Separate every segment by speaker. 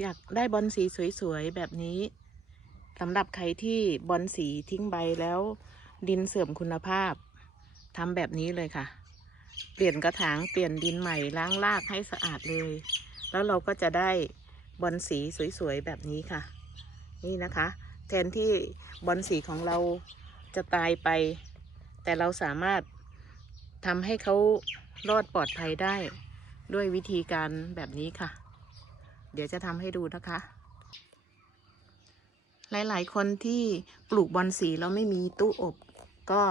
Speaker 1: อยากได้บอลสีสวยๆ แบบนี้สำหรับใครที่บอลสีทิ้งใบแล้ว ดินเสื่อมคุณภาพทำแบบนี้เลยค่ะ เปลี่ยนกระถางเปลี่ยนดินใหม่ล้างรากให้สะอาดเลย แล้วเราก็จะได้บอลสีสวยๆ แบบนี้ค่ะ นี่นะคะ แทนที่บอลสีของเราจะตายไป แต่เราสามารถทำให้เขารอดปลอดภัยได้ ด้วยวิธีการแบบนี้ค่ะ เดี๋ยวจะทำให้ดูนะคะ หลายๆ คนที่ปลูกบอนสีแล้วไม่มีตู้อบ ก็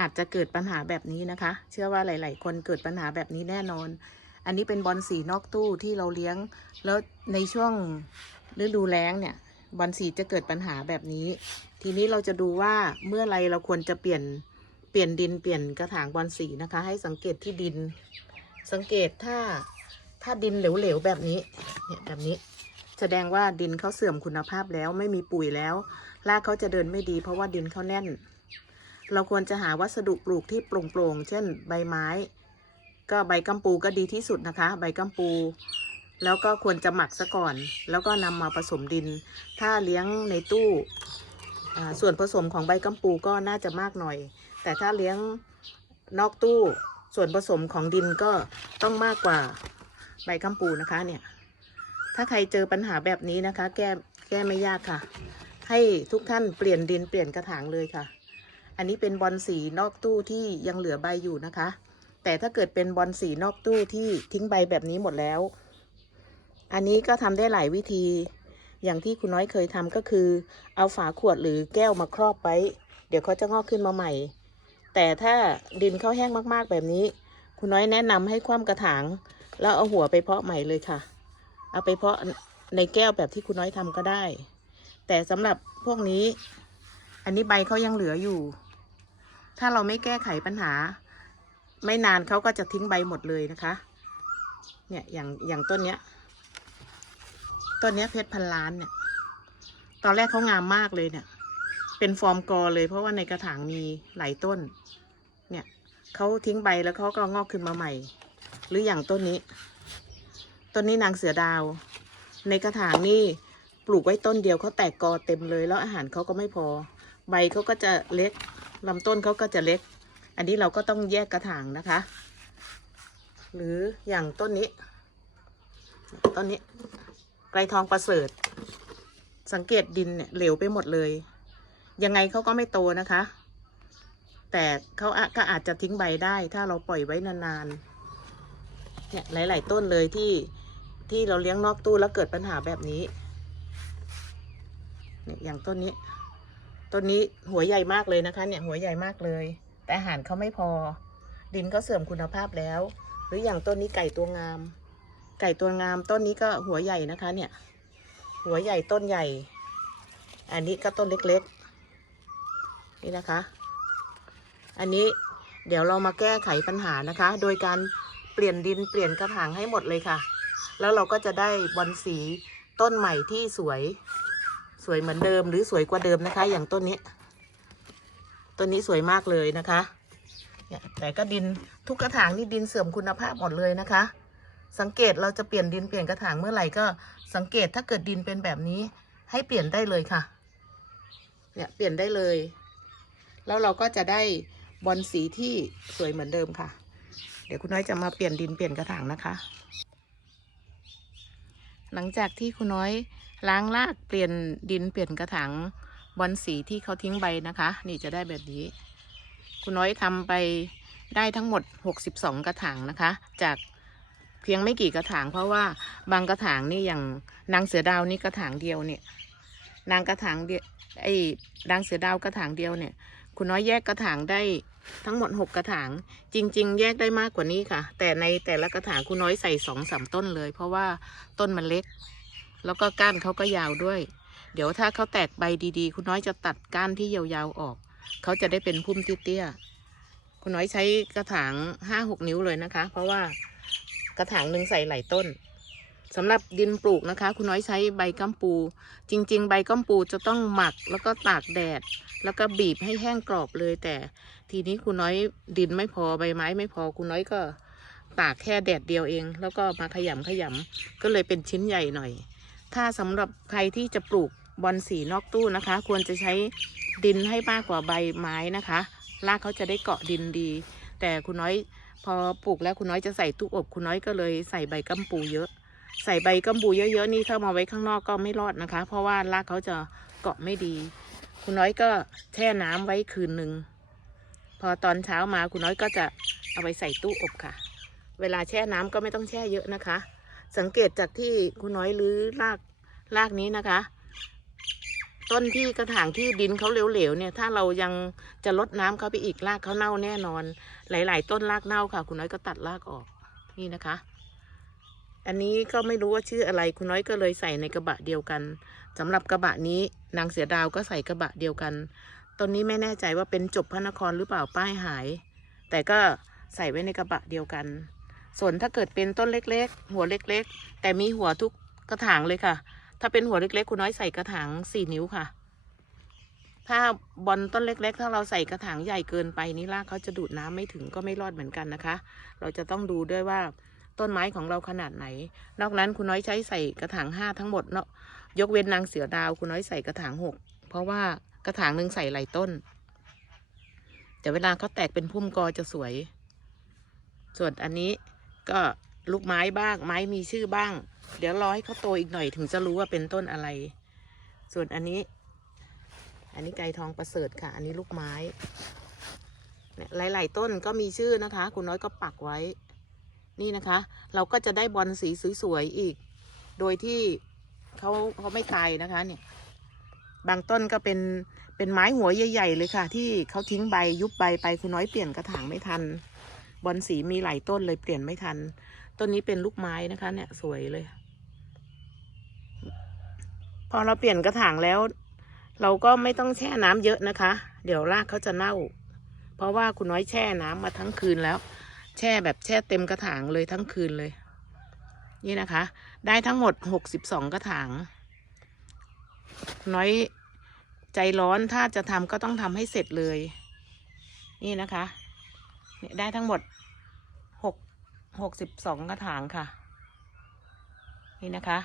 Speaker 1: อาจจะเกิดปัญหาแบบนี้นะคะ เชื่อว่าหลาย ๆ คนเกิดปัญหาแบบนี้แน่นอน อันนี้เป็นบอนสีนอกตู้ที่เราเลี้ยง แล้วในช่วงฤดูแล้งเนี่ยบอนสีจะเกิดปัญหาแบบนี้ ทีนี้เราจะดูว่าเมื่อไรเราควรจะเปลี่ยนเปลี่ยนดินเปลี่ยนกระถางบอนสีนะคะ ให้สังเกตที่ดิน สังเกตถ้า ถ้าดินเหลวๆแบบนี้ เนี่ยแบบนี้ แสดงว่าดินเขาเสื่อมคุณภาพแล้วไม่มีปุ๋ยแล้ว รากเขาจะเดินไม่ดี เพราะว่าดินเขาแน่น เราควรจะหาวัสดุปลูกที่โปร่งๆ เช่น ใบไม้ ก็ใบกัมปูก็ดีที่สุดนะคะ ใบกัมปู แล้วก็ควรจะหมักซะก่อน แล้วก็นำมาผสมดิน ถ้าเลี้ยงในตู้ส่วนผสมของใบกัมปูก็น่าจะมากหน่อย แต่ถ้าเลี้ยงนอกตู้ส่วนผสมของดินก็ต้องมากกว่า ใบกัมปูนะคะเนี่ย ถ้าใครเจอปัญหาแบบนี้นะคะ แก้แก้ไม่ยากค่ะ ให้ทุกท่านเปลี่ยนดินเปลี่ยนกระถางเลยค่ะ อันนี้เป็นบอลสีนอกตู้ที่ยังเหลือใบอยู่นะคะ แต่ถ้าเกิดเป็นบอลสีนอกตู้ที่ทิ้งใบแบบนี้หมดแล้ว อันนี้ก็ทำได้หลายวิธี อย่างที่คุณน้อยเคยทำก็คือ เอาฝาขวดหรือแก้วมาครอบไว้ เดี๋ยวเขาจะงอกขึ้นมาใหม่ แต่ถ้าดินเขาแห้งมากๆแบบนี้ คุณน้อยแนะนำให้คว่ำกระถาง แล้วเอาหัวไปเพาะใหม่เลยค่ะ เอาไปเพาะในแก้วแบบที่คุณน้อยทำก็ได้ แต่สำหรับพวกนี้ อันนี้ใบเขายังเหลืออยู่ ถ้าเราไม่แก้ไขปัญหา ไม่นานเขาก็จะทิ้งใบหมดเลยนะคะ เนี่ยอย่างอย่างต้นเนี้ย ต้นเนี้ยเพชรพันล้านเนี่ย ตอนแรกเขางามมากเลยเนี่ย เป็นฟอร์มกอเลย เพราะว่าในกระถางมีหลายต้น เนี่ยเขาทิ้งใบแล้วเขาก็งอกขึ้นมาใหม่ หรืออย่างต้นนี้ ต้นนี้นางเสือดาว ในกระถางนี่ปลูกไว้ต้นเดียวเขาแตกกอเต็มเลย แล้วอาหารเขาก็ไม่พอ ใบเขาก็จะเล็กลำต้นเขาก็จะเล็ก อันนี้เราก็ต้องแยกกระถางนะคะ หรืออย่างต้นนี้ ต้นนี้ ไกรทองประเสริฐ สังเกตดินเนี่ยเหลวไปหมดเลย ยังไงเขาก็ไม่โตนะคะ แต่เขาอะก็อาจจะทิ้งใบได้ ถ้าเราปล่อยไว้นานๆ เนี่ยหลาย ๆ ต้นเลยที่ที่เราเลี้ยงนอกตู้แล้วเกิดปัญหาแบบนี้เนี่ยอย่างต้นนี้ ต้นนี้หัวใหญ่มากเลยนะคะ เนี่ยหัวใหญ่มากเลย แต่อาหารเขาไม่พอ ดินก็เสื่อมคุณภาพแล้ว หรืออย่างต้นนี้ไก่ตัวงาม ไก่ตัวงามต้นนี้ก็หัวใหญ่นะคะ เนี่ย หัวใหญ่ต้นใหญ่ อันนี้ก็ต้นเล็กๆ นี่นะคะ อันนี้เดี๋ยวเรามาแก้ไขปัญหานะคะ โดยการ เปลี่ยนดินเปลี่ยนกระถางให้หมดเลยค่ะ แล้วเราก็จะได้บอนสีต้นใหม่ที่สวยสวยเหมือนเดิมหรือสวยกว่าเดิมนะคะ อย่างต้นนี้ต้นนี้สวยมากเลยนะคะเนี่ยแต่ก็ดินทุกกระถางนี่ดินเสื่อมคุณภาพหมดเลยนะคะ สังเกตเราจะเปลี่ยนดินเปลี่ยนกระถางเมื่อไหร่ก็สังเกตถ้าเกิดดินเป็นแบบนี้ ให้เปลี่ยนได้เลยค่ะเนี่ยเปลี่ยนได้เลย แล้วเราก็จะได้บอลสีที่สวยเหมือนเดิมค่ะ เดี๋ยวคุณน้อยจะมาเปลี่ยนดินเปลี่ยนกระถางนะคะ หลังจากที่คุณน้อยล้างรากเปลี่ยนดินเปลี่ยนกระถางบอลสีที่เขาทิ้งใบนะคะ นี่จะได้แบบนี้ คุณน้อยทำไปได้ทั้งหมด 62 กระถางนะคะ จากเพียงไม่กี่กระถาง เพราะว่าบางกระถางนี่อย่างนางเสือดาวนี่กระถางเดียวเนี่ย นางกระถางเดียวไอ้นางเสือดาวกระถางเดียวเนี่ย คุณน้อยแยกกระถางได้ ทั้งหมด6กระถาง จริง ๆ แยกได้มากกว่านี้ค่ะ แต่ในแต่ละกระถางคุณน้อยใส่สองสามต้นเลย เพราะว่าต้นมันเล็ก แล้วก็ก้านเขาก็ยาวด้วย เดี๋ยวถ้าเขาแตกใบดีๆ คุณน้อยจะตัดก้านที่ยาวๆออก เขาจะได้เป็นพุ่มเตี้ยๆคุณน้อยใช้กระถางห้าหกนิ้วเลยนะคะ เพราะว่ากระถางหนึ่งใส่หลายต้น สำหรับดินปลูกนะคะ คุณน้อยใช้ใบกัมปู จริง ๆ ใบกัมปูจะต้องหมักแล้วก็ตากแดด แล้วก็บีบให้แห้งกรอบเลย แต่ทีนี้คุณน้อยดินไม่พอใบไม้ไม่พอคุณน้อยก็ตากแค่แดดเดียวเอง แล้วก็มาขยำขยำก็เลยเป็นชิ้นใหญ่หน่อย ถ้าสำหรับใครที่จะปลูกบอนสีนอกตู้นะคะ ควรจะใช้ดินให้มากกว่าใบไม้นะคะรากเขาจะได้เกาะดินดี แต่คุณน้อยพอปลูกแล้วคุณน้อยจะใส่ตู้อบ คุณน้อยก็เลยใส่ใบกัมปูเยอะ ใส่ใบกัมปูเยอะ ๆ นี่ถ้ามาไว้ข้างนอกก็ไม่รอดนะคะ เพราะว่ารากเขาจะเกาะไม่ดี คุณน้อยก็แช่น้ำไว้คืนหนึ่งพอตอนเช้ามาคุณน้อยก็จะเอาไปใส่ตู้อบค่ะ เวลาแช่น้ำก็ไม่ต้องแช่เยอะนะคะ สังเกตจากที่คุณน้อยรื้อรากรากนี้นะคะ ต้นที่กระถางที่ดินเขาเหลวๆเนี่ย ถ้าเรายังจะลดน้ำเขาไปอีกรากเขาเน่าแน่นอน หลาย ๆ ต้นรากเน่าค่ะ คุณน้อยก็ตัดรากออกนี่นะคะ อันนี้ก็ไม่รู้ว่าชื่ออะไรคุณน้อยก็เลยใส่ในกระบะเดียวกันสำหรับกระบะนี้นางเสือดาวก็ใส่กระบะเดียวกันต้นนี้ไม่แน่ใจว่าเป็นจบพระนครหรือเปล่าป้ายหาย แต่ก็ใส่ไว้ในกระบะเดียวกัน ส่วนถ้าเกิดเป็นต้นเล็กๆ หัวเล็กๆ แต่มีหัวทุกกระถางเลยค่ะ ถ้าเป็นหัวเล็กๆ คุณน้อยใส่กระถางสี่นิ้วค่ะ ถ้าบอลต้นเล็ก ๆ ถ้าเราใส่กระถางใหญ่เกินไปนี่รากเขาจะดูดน้ำไม่ถึงก็ไม่รอดเหมือนกันนะคะ เราจะต้องดูด้วยว่า ต้นไม้ของเราขนาดไหน นอกนั้นคุณน้อยใช้ใส่กระถางห้าทั้งหมดเนาะยกเว้นนางเสือดาวคุณน้อยใส่กระถางหกเพราะว่ากระถางหนึ่งใส่หลายต้น แต่เวลาเขาแตกเป็นพุ่มกอจะสวย ส่วนอันนี้ก็ลูกไม้บ้างไม้มีชื่อบ้าง เดี๋ยวรอให้เขาโตอีกหน่อยถึงจะรู้ว่าเป็นต้นอะไร ส่วนอันนี้ อันนี้ไก่ทองประเสริฐค่ะ อันนี้ลูกไม้เนี่ยหลาย ๆ ต้นก็มีชื่อนะคะ คุณน้อยก็ปักไว้ นี่นะคะ เราก็จะได้บอลสีสวยๆอีก โดยที่เขาเขาไม่ตายนะคะเนี่ย บางต้นก็เป็นเป็นไม้หัวใหญ่ๆเลยค่ะ ที่เขาทิ้งใบยุบใบไปคุณน้อยเปลี่ยนกระถางไม่ทัน บอลสีมีหลายต้นเลยเปลี่ยนไม่ทัน ต้นนี้เป็นลูกไม้นะคะ เนี่ยสวยเลย พอเราเปลี่ยนกระถางแล้ว เราก็ไม่ต้องแช่น้ำเยอะนะคะ เดี๋ยวรากเขาจะเน่า เพราะว่าคุณน้อยแช่น้ำมาทั้งคืนแล้ว แช่แบบแช่เต็มกระถางเลยทั้งคืนเลย นี่นะคะ ได้ทั้งหมดหกสิบสองกระถาง น้อยใจร้อนถ้าจะทำก็ต้องทำให้เสร็จเลย นี่นะคะเนี่ยได้ทั้งหมดหกหกสิบสองกระถางค่ะ นี่นะคะ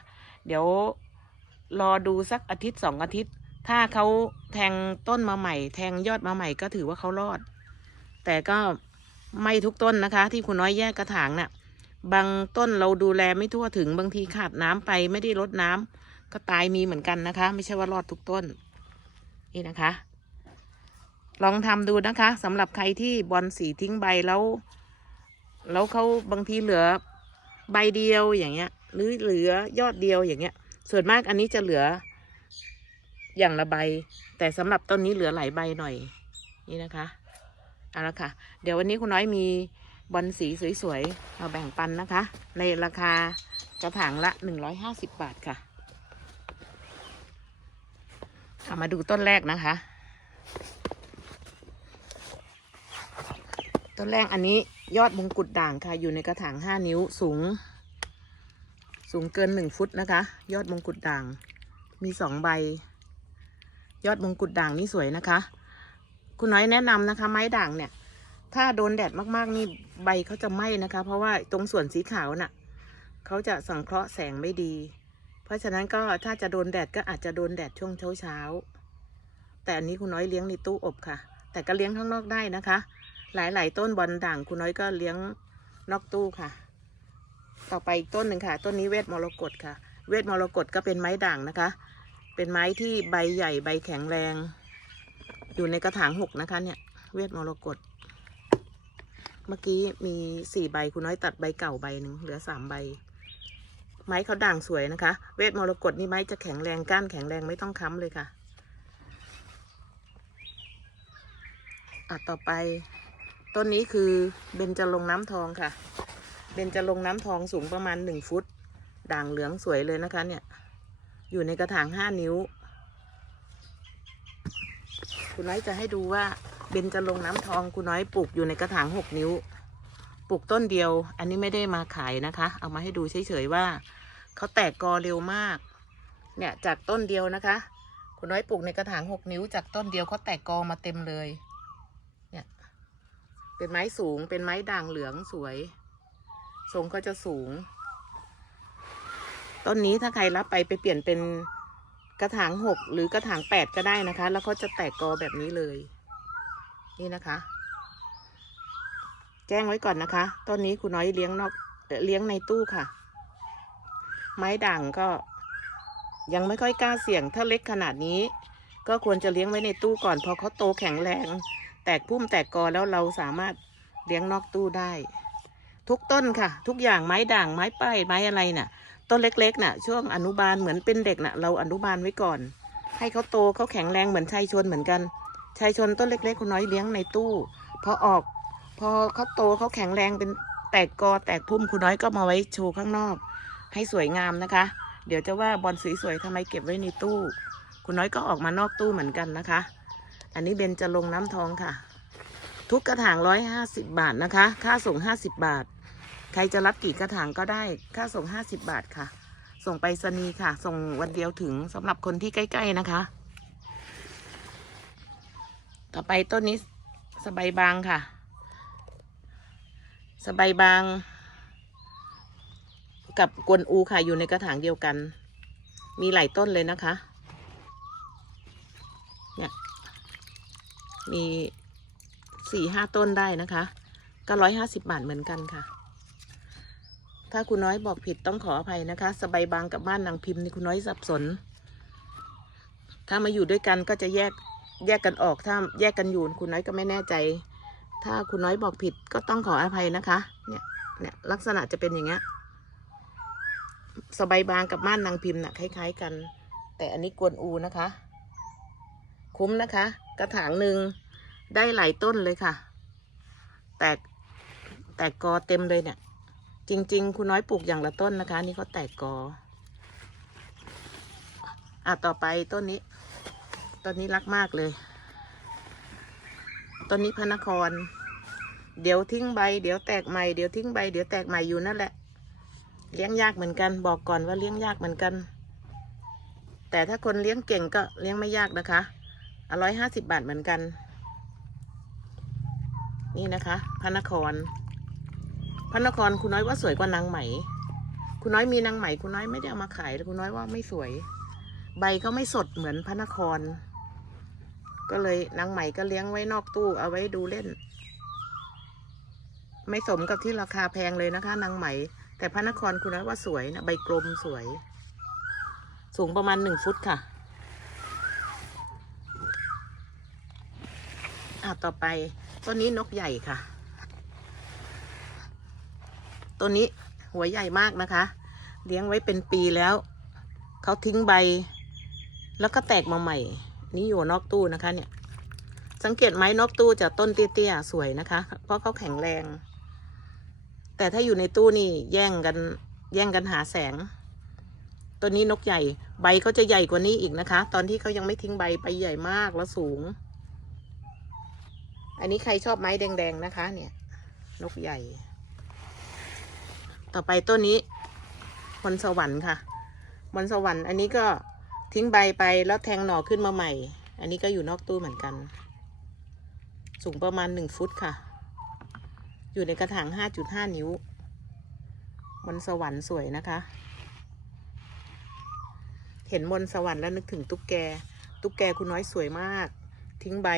Speaker 1: เดี๋ยวรอดูสักอาทิตย์สองอาทิตย์ ถ้าเขาแทงต้นมาใหม่ แทงยอดมาใหม่ก็ถือว่าเขารอด แต่ก็ ไม่ทุกต้นนะคะ ที่คุณน้อยแยกกระถางน่ะ บางต้นเราดูแลไม่ทั่วถึงบางทีขาดน้ำไปไม่ได้รดน้ำก็ตายมีเหมือนกันนะคะ ไม่ใช่ว่ารอดทุกต้น นี่นะคะ ลองทำดูนะคะสำหรับใครที่บอลสีทิ้งใบแล้ว แล้วเขาบางทีเหลือใบเดียวอย่างเงี้ย หรือเหลือยอดเดียวอย่างเงี้ย ส่วนมากอันนี้จะเหลืออย่างละใบ แต่สำหรับต้นนี้เหลือหลายใบหน่อย นี่นะคะ เอาละค่ะ เดี๋ยววันนี้คุณน้อยมีบอลสีสวยๆ มาแบ่งปันนะคะ ในราคากระถางละหนึ่งร้อยห้าสิบบาทค่ะเอามาดูต้นแรกนะคะ ต้นแรกอันนี้ยอดมงกุฎด่างค่ะ อยู่ในกระถางห้านิ้วสูง สูงเกินหนึ่งฟุตนะคะ ยอดมงกุฎด่าง มีสองใบ ยอดมงกุฎด่างนี่สวยนะคะ คุณน้อยแนะนำนะคะ ไม้ด่างเนี่ย ถ้าโดนแดดมากๆนี่ใบเขาจะไหม้นะคะ เพราะว่าตรงส่วนสีขาวน่ะเขาจะสังเคราะห์แสงไม่ดี เพราะฉะนั้นก็ถ้าจะโดนแดดก็อาจจะโดนแดดช่วงเช้าๆแต่อันนี้คุณน้อยเลี้ยงในตู้อบค่ะ แต่ก็เลี้ยงข้างนอกได้นะคะ หลาย ๆ ต้นบอลด่างคุณน้อยก็เลี้ยงนอกตู้ค่ะ ต่อไปอีกต้นหนึ่งค่ะ ต้นนี้เวทมรกตค่ะ เวทมรกตก็เป็นไม้ด่างนะคะ เป็นไม้ที่ใบใหญ่ใบแข็งแรง อยู่ในกระถางหกนะคะ เนี่ย เวทมรกตเมื่อกี้มีสี่ใบคุณน้อยตัดใบเก่าใบหนึ่งเหลือสามใบ ไม้เขาด่างสวยนะคะ เวทมรกตนี่ไม้จะแข็งแรงก้านแข็งแรงไม่ต้องค้ำเลยค่ะอะต่อไป ต้นนี้คือเบญจรงน้ำทองค่ะ เบญจรงน้ำทองสูงประมาณหนึ่งฟุต ด่างเหลืองสวยเลยนะคะ เนี่ย อยู่ในกระถางห้านิ้ว คุณน้อยจะให้ดูว่าเบญจรงน้ำทองคุณน้อยปลูกอยู่ในกระถางหกนิ้ว ปลูกต้นเดียว อันนี้ไม่ได้มาขายนะคะ เอามาให้ดูเฉยๆว่าเขาแตกกอเร็วมาก เนี่ยจากต้นเดียวนะคะ คุณน้อยปลูกในกระถางหกนิ้ว จากต้นเดียวเขาแตกกอมาเต็มเลย เนี่ย เป็นไม้สูงเป็นไม้ด่างเหลืองสวย ทรงก็จะสูง ต้นนี้ถ้าใครรับไปไปเปลี่ยนเป็น กระถางหกหรือกระถางแปดก็ได้นะคะ แล้วก็จะแตกกอแบบนี้เลย นี่นะคะ แจ้งไว้ก่อนนะคะต้นนี้คุณน้อยเลี้ยงนอกเลี้ยงในตู้ค่ะ ไม้ด่างก็ยังไม่ค่อยกล้าเสี่ยงถ้าเล็กขนาดนี้ ก็ควรจะเลี้ยงไว้ในตู้ก่อนพอเขาโตแข็งแรง แตกพุ่มแตกกอแล้วเราสามารถเลี้ยงนอกตู้ได้ ทุกต้นค่ะ ทุกอย่างไม้ด่างไม้ป้ายไม้อะไรน่ะ ต้นเล็กๆน่ะ ช่วงอนุบาลเหมือนเป็นเด็กน่ะ เราอนุบาลไว้ก่อน ให้เขาโตเขาแข็งแรงเหมือนชายชนเหมือนกันชายชนต้นเล็กๆคุณน้อยเลี้ยงในตู้พอออก พอเขาโตเขาแข็งแรงเป็นแตกกอแตกพุ่มคุณน้อยก็มาไว้โชว์ข้างนอก ให้สวยงามนะคะ เดี๋ยวจะว่าบอลสวยๆทำไมเก็บไว้ในตู้ คุณน้อยก็ออกมานอกตู้เหมือนกันนะคะ อันนี้เบนจะลงน้ำทองค่ะ ทุกกระถางร้อยห้าสิบบาทนะคะ ค่าส่งห้าสิบบาท ใครจะรับกี่กระถางก็ได้ ค่าส่งห้าสิบบาทค่ะ ส่งไปรษณีย์ค่ะ ส่งวันเดียวถึงสำหรับคนที่ใกล้ ๆนะคะ ต่อไปต้นนี้สบายบางค่ะ สบายบาง กับกวนอูค่ะอยู่ในกระถางเดียวกัน มีหลายต้นเลยนะคะ เนี่ยมีสี่ห้าต้นได้นะคะ ก็ร้อยห้าสิบบาทเหมือนกันค่ะ ถ้าคุณน้อยบอกผิดต้องขออภัยนะคะ สบายบางกับบ้านนางพิมพ์นี่คุณน้อยสับสน ถ้ามาอยู่ด้วยกันก็จะแยกแยกกันออกถ้าแยกกันอยู่คุณน้อยก็ไม่แน่ใจ ถ้าคุณน้อยบอกผิดก็ต้องขออภัยนะคะ เนี่ยเนี่ยลักษณะจะเป็นอย่างเงี้ยสบายบางกับม่านนางพิมพ์น่ะคล้ายๆกัน แต่อันนี้กวนอูนะคะ คุ้มนะคะ กระถางหนึ่งได้หลายต้นเลยค่ะ แตกแตกกอเต็มเลยเนี่ย จริง ๆ คุณน้อยปลูกอย่างละต้นนะคะ นี่เขาแตกกอ อะต่อไปต้นนี้ ต้นนี้รักมากเลย ต้นนี้พระนคร เดี๋ยวทิ้งใบ เดี๋ยวแตกใหม่ เดี๋ยวทิ้งใบ เดี๋ยวแตกใหม่อยู่นั่นแหละ เลี้ยงยากเหมือนกัน บอกก่อนว่าเลี้ยงยากเหมือนกัน แต่ถ้าคนเลี้ยงเก่งก็เลี้ยงไม่ยากนะคะอร่อยห้าสิบบาทเหมือนกัน นี่นะคะ พระนคร พระนครคุณน้อยว่าสวยกว่านางไหม คุณน้อยมีนางไหม คุณน้อยไม่ได้เอามาขายแต่คุณน้อยว่าไม่สวย ใบก็ไม่สดเหมือนพระนคร ก็เลยนางไหมก็เลี้ยงไว้นอกตู้เอาไว้ดูเล่น ไม่สมกับที่ราคาแพงเลยนะคะนางไหม แต่พระนครคุณน้อยว่าสวยนะใบกลมสวย สูงประมาณหนึ่งฟุตค่ะอะต่อไปต้นนี้นกใหญ่ค่ะ ต้นนี้หัวใหญ่มากนะคะ เลี้ยงไว้เป็นปีแล้ว เขาทิ้งใบ แล้วก็แตกมาใหม่ นี่อยู่นอกตู้นะคะเนี่ย สังเกตไหมนอกตู้จะต้นเตี้ยๆสวยนะคะ เพราะเขาแข็งแรง แต่ถ้าอยู่ในตู้นี่แย่งกันแย่งกันหาแสง ตัวนี้นกใหญ่ ใบเขาจะใหญ่กว่านี้อีกนะคะ ตอนที่เขายังไม่ทิ้งใบใบใหญ่มากแล้วสูง อันนี้ใครชอบไม้แดงๆนะคะ เนี่ย นกใหญ่ ต่อไปต้นนี้มนสวรรค์ค่ะมนสวรรค์ อันนี้ก็ทิ้งใบไปแล้วแทงหน่อขึ้นมาใหม่ อันนี้ก็อยู่นอกตู้เหมือนกัน สูงประมาณหนึ่งฟุตค่ะ อยู่ในกระถางห้าจุดห้านิ้วมนสวรรค์สวยนะคะ เห็นมนสวรรค์แล้วนึกถึงตุ๊กแก ตุ๊กแกคุณน้อยสวยมาก ทิ้งใบ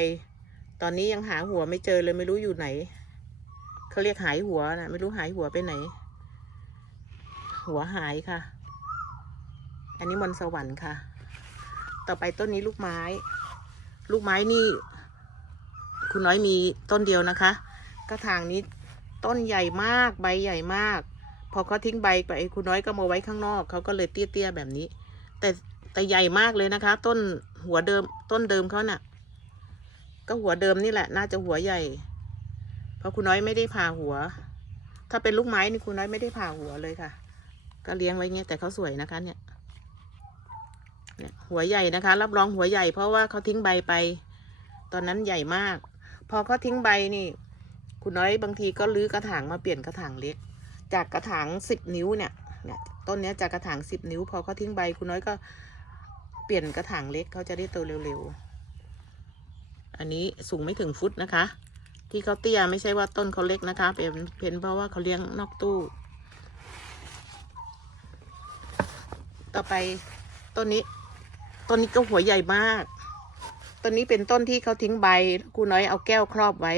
Speaker 1: ตอนนี้ยังหาหัวไม่เจอเลยไม่รู้อยู่ไหน เขาเรียกหายหัวนะไม่รู้หายหัวไปไหน หัวหายค่ะ อันนี้มนต์สวรรค์ค่ะ ต่อไปต้นนี้ลูกไม้ ลูกไม้นี่ คุณน้อยมีต้นเดียวนะคะ กระถางนี้ต้นใหญ่มากใบใหญ่มาก พอเขาทิ้งใบไปคุณน้อยก็มาไว้ข้างนอกเขาก็เลยเตี้ยๆแบบนี้ แต่แต่ใหญ่มากเลยนะคะ ต้นหัวเดิมต้นเดิมเขาน่ะ ก็หัวเดิมนี่แหละ น่าจะหัวใหญ่ เพราะคุณน้อยไม่ได้ผ่าหัว ถ้าเป็นลูกไม้นี่คุณน้อยไม่ได้ผ่าหัวเลยค่ะ ก็เลี้ยงไว้เงี้ยแต่เขาสวยนะคะ เนี่ยเนี่ยหัวใหญ่นะคะ รับรองหัวใหญ่ เพราะว่าเขาทิ้งใบไป ตอนนั้นใหญ่มาก พอเขาทิ้งใบนี่ คุณน้อยบางทีก็ลื้อกระถางมาเปลี่ยนกระถางเล็ก จากกระถางสิบนิ้วเนี่ยเนี่ยต้นเนี้ยจากกระถางสิบนิ้ว พอเขาทิ้งใบคุณน้อยก็เปลี่ยนกระถางเล็กเขาจะได้โตเร็วๆ อันนี้สูงไม่ถึงฟุตนะคะ ที่เขาเตี้ยไม่ใช่ว่าต้นเขาเล็กนะคะ เป็นเป็นเพราะว่าเขาเลี้ยงนอกตู้ ต่อไปต้นนี้ ต้นนี้ก็หัวใหญ่มาก ต้นนี้เป็นต้นที่เขาทิ้งใบครูน้อยเอาแก้วครอบไว้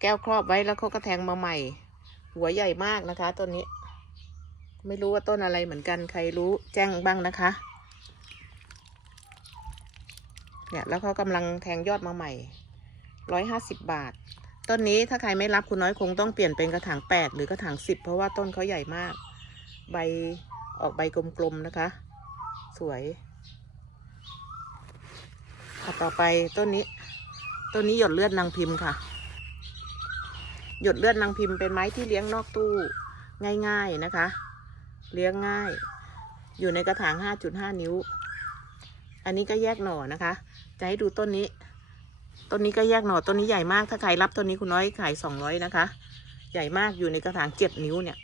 Speaker 1: แก้วครอบไว้แล้วเขาก็แทงมาใหม่ หัวใหญ่มากนะคะต้นนี้ ไม่รู้ว่าต้นอะไรเหมือนกันใครรู้แจ้งบ้างนะคะ เนี่ยแล้วเขากำลังแทงยอดมาใหม่ร้อยห้าสิบบาท ต้นนี้ถ้าใครไม่รับคุณน้อยคงต้องเปลี่ยนเป็นกระถางแปดหรือกระถางสิบเพราะว่าต้นเขาใหญ่มาก ใบ ออกใบกลมๆนะคะ สวยอะต่อไปต้นนี้ ต้นนี้หยดเลือดนางพิมพ์ค่ะ หยดเลือดนางพิมพ์เป็นไม้ที่เลี้ยงนอกตู้ง่าย ๆนะคะ เลี้ยงง่าย อยู่ในกระถาง 5.5 นิ้ว อันนี้ก็แยกหน่อนะคะ จะให้ดูต้นนี้ ต้นนี้ก็แยกหน่อ ต้นนี้ใหญ่มาก ถ้าใครรับต้นนี้คุณน้อยขาย 200 นะคะ ใหญ่มากอยู่ในกระถาง 7 นิ้วเนี่ย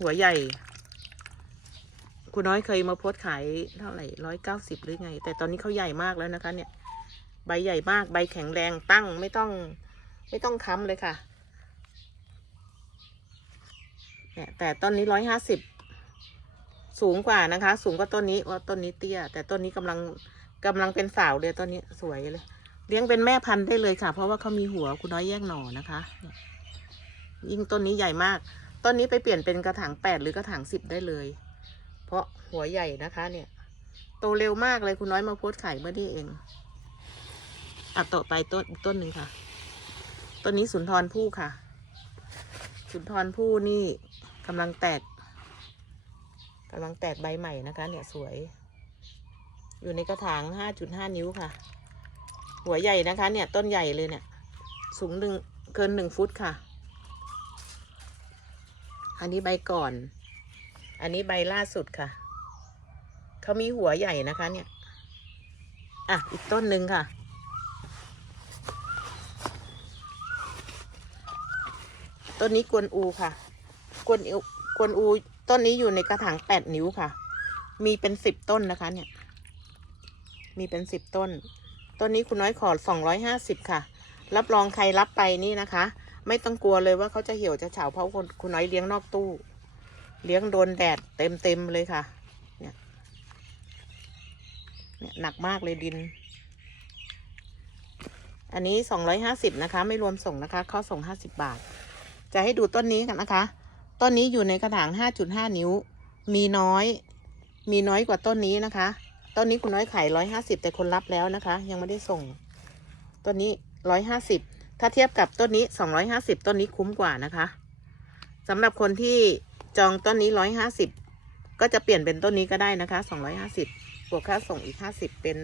Speaker 1: หัวใหญ่ คุณน้อยเคยมาโพสขายเท่าไหร่ร้อยเก้าสิบหรือไง แต่ตอนนี้เขาใหญ่มากแล้วนะคะ เนี่ย ใบใหญ่มาก ใบแข็งแรงตั้งไม่ต้อง ไม่ต้องค้ำเลยค่ะ เนี่ยแต่ต้นนี้ร้อยห้าสิบสูงกว่านะคะ สูงกว่าต้นนี้ว่าต้นนี้เตี้ย แต่ต้นนี้กำลังกำลังเป็นสาวเลยต้นนี้สวยเลย เลี้ยงเป็นแม่พันธุ์ได้เลยค่ะ เพราะว่าเขามีหัวคุณน้อยแยกหน่อนะคะ ยิ่งต้นนี้ใหญ่มาก ต้นนี้ไปเปลี่ยนเป็นกระถางแปดหรือกระถางสิบได้เลย เพราะหัวใหญ่นะคะ เนี่ย โตเร็วมากเลยคุณน้อยมาโพสต์ขายเมื่อนี้เองอะต่อไปต้นอีกต้นหนึ่งค่ะ ต้นนี้สุนทรภู่ค่ะ สุนทรภู่นี่กำลังแตกกำลังแตกใบใหม่นะคะ เนี่ยสวย อยู่ในกระถางห้าจุดห้านิ้วค่ะ หัวใหญ่นะคะ เนี่ย ต้นใหญ่เลยเนี่ย สูงหนึ่งเกินหนึ่งฟุตค่ะ อันนี้ใบก่อน อันนี้ใบล่าสุดค่ะ เขามีหัวใหญ่นะคะ เนี่ย อะ อีกต้นหนึ่งค่ะ ต้นนี้กวนอูค่ะ กวนอูกวนอู ต้นนี้อยู่ในกระถางแปดนิ้วค่ะ มีเป็นสิบต้นนะคะ เนี่ย มีเป็นสิบต้น ต้นนี้คุณน้อยขอสองร้อยห้าสิบค่ะ รับรองใครรับไปนี่นะคะ ไม่ต้องกลัวเลยว่าเขาจะเหี่ยวจะเฉาเพราะคุณคุณน้อยเลี้ยงนอกตู้ เลี้ยงโดนแดดเต็มเต็มๆเลยค่ะ เนี่ย เนี่ยหนักมากเลยดิน อันนี้สองร้อยห้าสิบนะคะ ไม่รวมส่งนะคะข้อส่งห้าสิบบาท จะให้ดูต้นนี้กันนะคะ ต้นนี้อยู่ในกระถางห้าจุดห้านิ้ว มีน้อย มีน้อยกว่าต้นนี้นะคะ ต้นนี้คุณน้อยขายร้อยห้าสิบแต่คนรับแล้วนะคะ ยังไม่ได้ส่ง ต้นนี้ร้อยห้าสิบถ้าเทียบกับต้นนี้สองร้อยห้าสิบต้นนี้คุ้มกว่านะคะสำหรับคนที่ จองต้นนี้ร้อยห้าสิบก็จะเปลี่ยนเป็นต้นนี้ก็ได้นะคะสองร้อยห้าสิบบวกค่าส่งอีกห้าสิบเป็น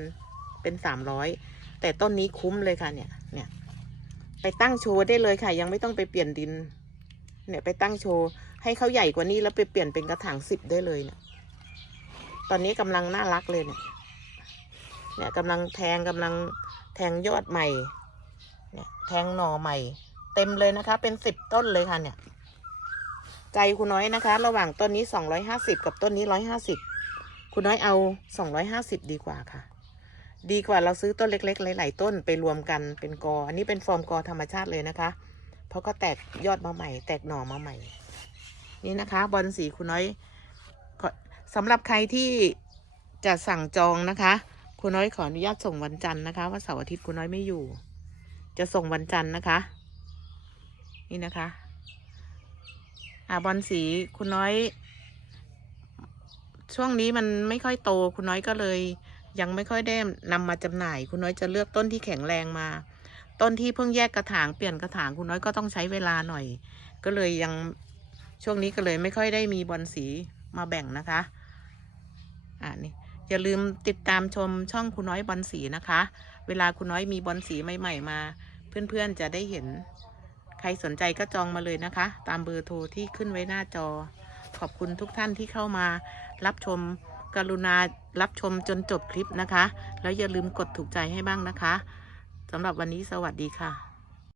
Speaker 1: เป็นสามร้อยแต่ต้นนี้คุ้มเลยค่ะเนี่ยเนี่ย ไปตั้งโชว์ได้เลยค่ะ ยังไม่ต้องไปเปลี่ยนดิน เนี่ยไปตั้งโชว์ให้เขาใหญ่กว่านี้แล้วไปเปลี่ยนเป็นกระถางสิบได้เลยเนี่ย ตอนนี้กำลังน่ารักเลยเนี่ย เนี่ยกำลังแทงกำลังแทงยอดใหม่ เนี่ยแทงหน่อใหม่ เต็มเลยนะคะ เป็นสิบต้นเลยค่ะเนี่ย ใจคุณน้อยนะคะ ระหว่างต้นนี้สองร้อยห้าสิบกับต้นนี้ร้อยห้าสิบคุณน้อยเอาสองร้อยห้าสิบดีกว่าค่ะ ดีกว่าเราซื้อต้นเล็ก ๆ หลาย ๆ ต้นไปรวมกันเป็นกอ อันนี้เป็นฟอร์มกอธรรมชาติเลยนะคะ เพราะก็แตกยอดมาใหม่ แตกหน่อมาใหม่ นี่นะคะ บอลสีคุณน้อยสำหรับใครที่จะสั่งจองนะคะคุณน้อยขออนุญาตส่งวันจันทร์นะคะว่าเสาร์อาทิตย์คุณน้อยไม่อยู่ จะส่งวันจันทร์นะคะ นี่นะคะ อ่าบอลสีคุณน้อย ช่วงนี้มันไม่ค่อยโตคุณน้อยก็เลย ยังไม่ค่อยได้นำมาจำหน่าย คุณน้อยจะเลือกต้นที่แข็งแรงมา ต้นที่เพิ่งแยกกระถางเปลี่ยนกระถางคุณน้อยก็ต้องใช้เวลาหน่อย ก็เลยยังช่วงนี้ก็เลยไม่ค่อยได้มีบอลสีมาแบ่งนะคะอ่านี่อย่าลืมติดตามชมช่องคุณน้อยบอลสีนะคะ เวลาคุณน้อยมีบอลสีใหม่ ๆ มา เพื่อนๆจะได้เห็น ครสนใจก็จองมาเลยนะคะ ตามเบอร์โทรที่ขึ้นไว้หน้าจอ ขอบคุณทุกท่านที่เข้ามารับชมกรุณารับชมจนจบคลิปนะคะ แล้วอย่าลืมกดถูกใจให้บ้างนะคะสำหรับวันนี้สวัสดีค่ะ